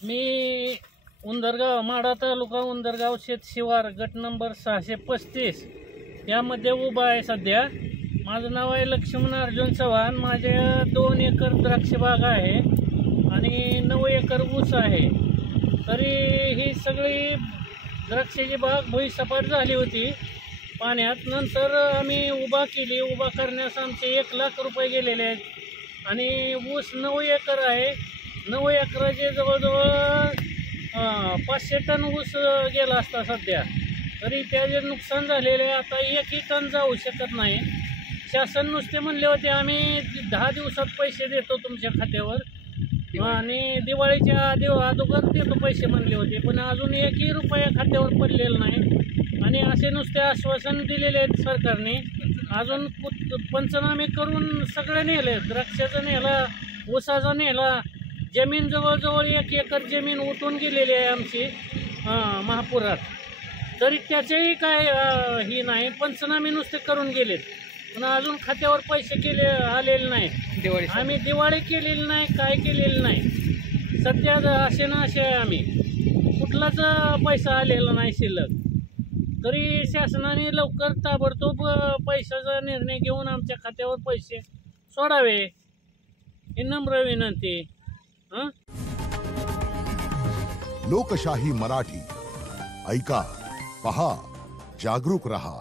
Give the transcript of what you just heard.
मी उंदरगाव माढा तालुका उंदरगाव शेत शिवार गट नंबर 635 यामध्ये उभा आहे सध्या। माझं नाव आहे लक्ष्मण अर्जुन चव्हाण। माझे 2 एकर द्राक्ष बाग आहे आणि 9 एकर ऊस आहे। तरी ही सगळी द्राक्षाची बाग भुईसपाट झाली होती पाण्यात। नंतर आम्ही उभा केली। उभा करण्यास आमचे 1 लाख रुपये गेलेले आहेत आणि ऊस 9 एकर आहे। 9 एकराचे जवळजवळ 500 टन ऊस गेला असता सध्या। तरी त्याचे नुकसान झालेले आता 1ही टन जाऊ शकत नाही। शासन नुसते म्हणले होते आम्ही 10 दिवसात पैसे देतो तुमच्या खात्यावर आणि दिवाळीच्या अगोदर देतो पैसे म्हणले होते, पण अजून 1ही रुपया खात्यावर पडलेला नाही। आणि असे नुसते आश्वासन दिलेले आहेत सरकारने। अजून पंचनामे करून सगळे नेले, द्राक्षाचं नेला, ऊसाचा नेला। जमीन जवळजवळ 1 एकर जमीन उठून गेलेली आहे आमची महापुरात। तरी त्याचेही काय ही नाही, पंचनामे नुसते करून गेलेत, पण अजून खात्यावर पैसे आलेले नाही। आम्ही दिवाळी केलेली नाही, काय केलेलं नाही। सध्या असे ना असे आम्ही कुठलाच पैसा आलेला नाही शिल्लक। तरी शासनाने लवकर ताबडतोब पैशाचा निर्णय घेऊन आमच्या खात्यावर पैसे सोडावे ही नम्र विनंती। लोकशाही मराठी ऐका, पहा, जागरूक रहा।